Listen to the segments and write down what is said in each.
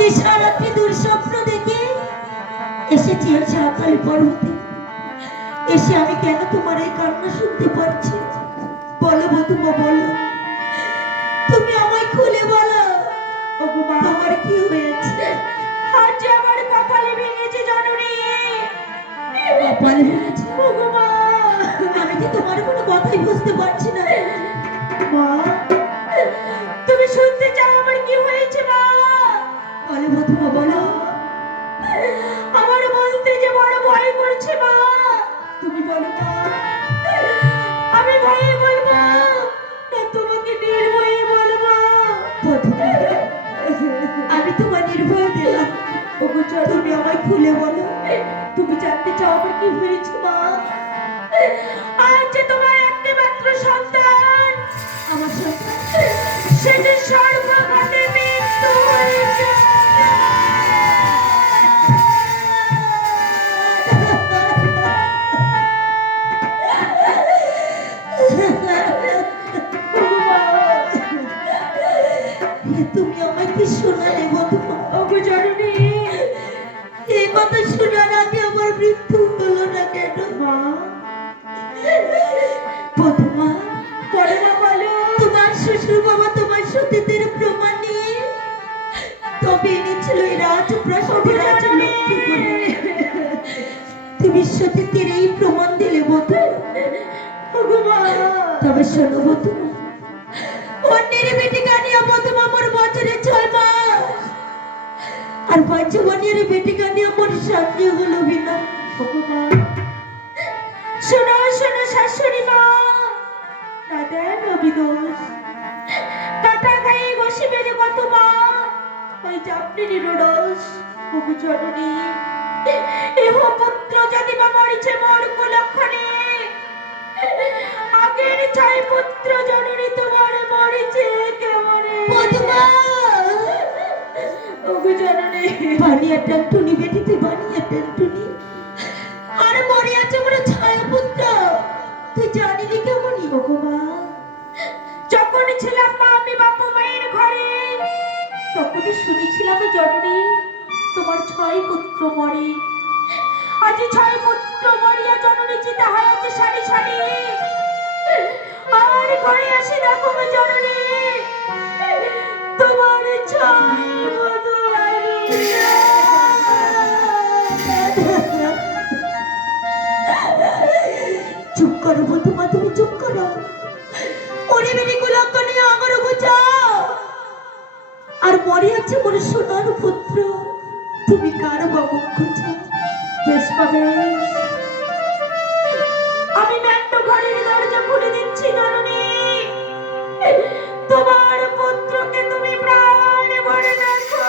নিশারাত্রি দুঃস্বপ্ন দেখে এসেছি সাঁওতাল পর্বতে। এসে আমি কেন তোমার এই কান্না শুনতে পারছি? বলো বধূমা, বলো, তুমি আমায় খুলে বলো তোমার কি হয়েছে? আজ আমার কপালে ভেঙেছে জননী। কপালে ভেঙেছে? ভগবা, আমি যে তোমার কোনো কথাই বুঝতে পারছি না। মা, তুমি শুনতে চাও আমার কি হয়েছে? মা বলো বধূমা, বলো। আমার বলতে যে বড় ভয় করছে। মা তুমি বলো মা। আমি ভয়ে বলবো না তোমাকে নির্ভয়ে বলবো? বধূমা, আমি তোমার নির্ভয় দিলাম। ওগো তুমি আমায় খুলে বলো, তুমি জানতে চাও আমার কি হয়েছে? মা, আজ যে তোমার একটা মাত্র সন্তান, আমার সন্তান, সে যে সর্বঘাতে মৃত্যু হয়েছে। তুমি আমায় কি শোনালে বধূমা? ওগো জননী, এই কথা শোনার আগে আমার মৃত্যু হলো না কেন? মা, বধূমা, বলো মা, বলো। তোমার শ্বশুর বাবা তোমার সতীত্বের প্রমাণ নিয়ে তবে এনেছিল এই রাজপ্রাসাদে রাজলক্ষ্মী বলে। তুমি সতীত্বের এই প্রমাণ দিলে বধূ। ওগো মা, তবে শোনো বধূমা, অন্যের বেটি কানিয়া বধূমা আমার বছরে 6 মাস, আর পঞ্চমণির বেটি কানিয়া আমার সঙ্গে হলো বিনা। ওগো মা, শোনো শোনো শাশুড়ি মা, দাদার অবিদোষ কাটা গায়ে ঘষে বেড়ে কত মা, ওই চাপড়ির রোডস। ওগো জননী, এহ পুত্র যদি বা মরিছে মোর কুলক্ষণে, আগের 6 পুত্র জননী তোমার মরিছে কেমনে? বধূমা, ওগো জননী, বানিয়া টুনি বেটিতে বানিয়া টুনি, আর মরে আছে আমার 6 পুত্র। তুই জানিলি কেমনই? ওগো মা, যখন ছিলাম মা আমি বাপু মায়ের ঘরে, তখনই শুনেছিলাম জননী তোমার 6 পুত্র মরে। আজ 6 পুত্র মরিয়া জননী চিতা হয় আছে সারি সারি। আমার ঘরে আসি দেখো গো জননী, তোমার 6 বধূ হারিয়ে। চুপ করো বধূমা, তুমি চুপ করো। ওরে বেটি কুলক্ষণে আমার বুঝাও, আর মরে আছে মোর সোনার পুত্র। তুমি কার বাবু খুঁজো? বেশ পাবে, আমি ম্যান্টো ঘরের দরজা খুলে দিচ্ছি জননী, তোমার পুত্রকে তুমি প্রাণ ভরে দেখো।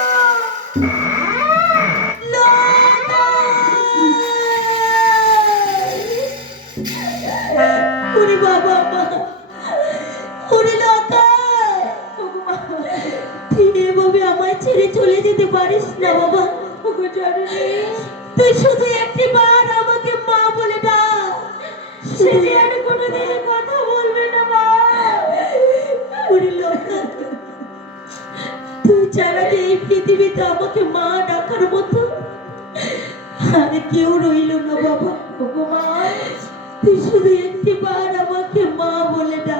ওরে বাবা মা, ওরে লতায়, তুই এভাবে আমায় ছেড়ে চলে যেতে পারিস না বাবা। ওগো জননী, তুই শুধু একটি বার আমাকে মা বলে ডাক। সে যে আর কোনোদিন কথা বলবে না মা। ওরে লতায়, তুই ছাড়া যে এই পৃথিবীতে আমাকে মা ডাকার মতো আর কেউ রইল না বাবা। ওগো মা, তুই শুধু একটি বার আমাকে মা বলে ডাক।